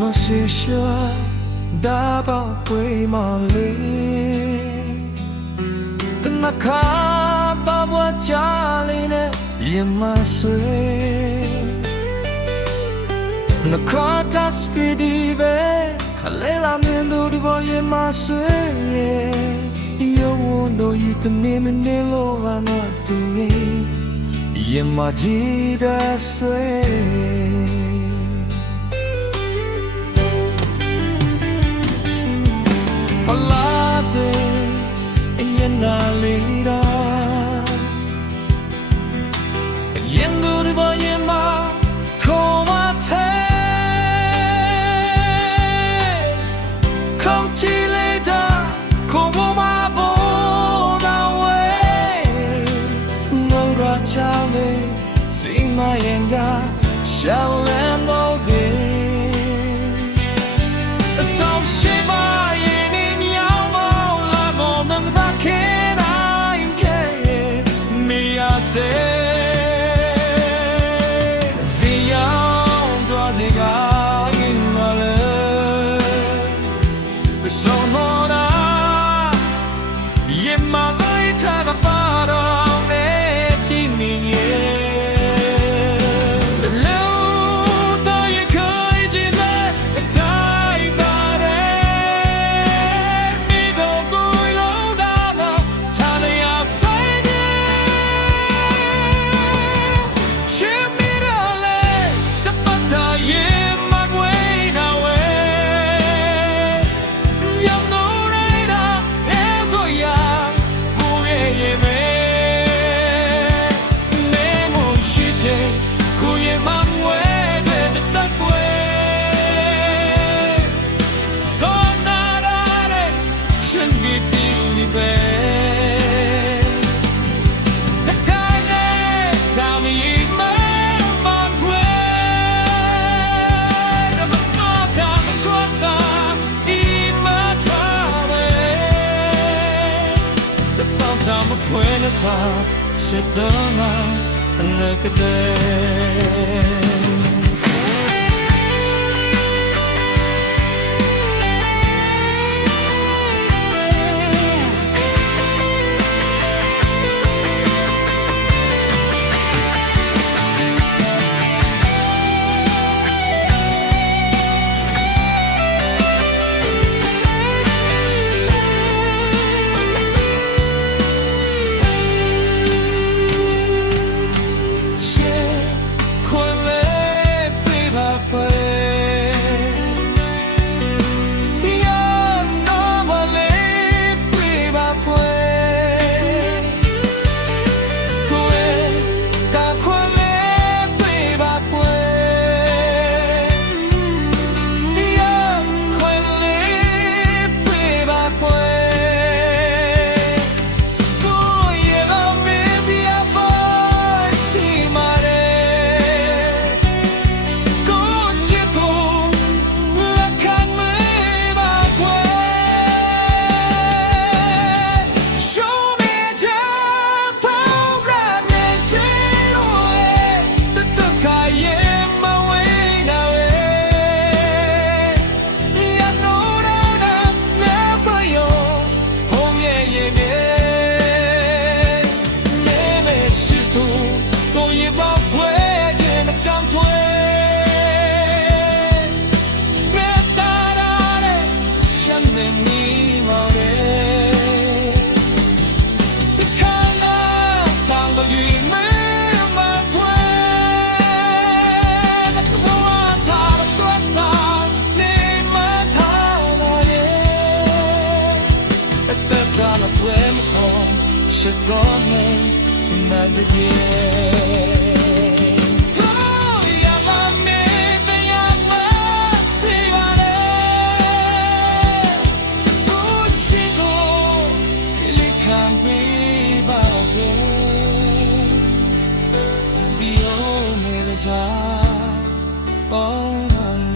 မစီရှာဒါပါပွေမလေးတနခါပါဘွားချလေးနဲ့ရမဆွေနှခါတစပီဒီပဲခလဲလာမြင်သူဒီပေါ်ရမဆွေယောဝတို့ဤတနေမနေလို့လာမတူနေရမကြီးဒါဆွေနာလီရာရင်သူတွေပေါ်ရင်မခေါ်မသေးခေါင်းချီလေးတာခေါ်မပေါ်တော့ဝဲနောရာချာမေစိမရင်ကရှောင်းလမ်းပေါ်ပြီအဆောင်ရှိပါSit down and look at them. Sit on me, not the Oh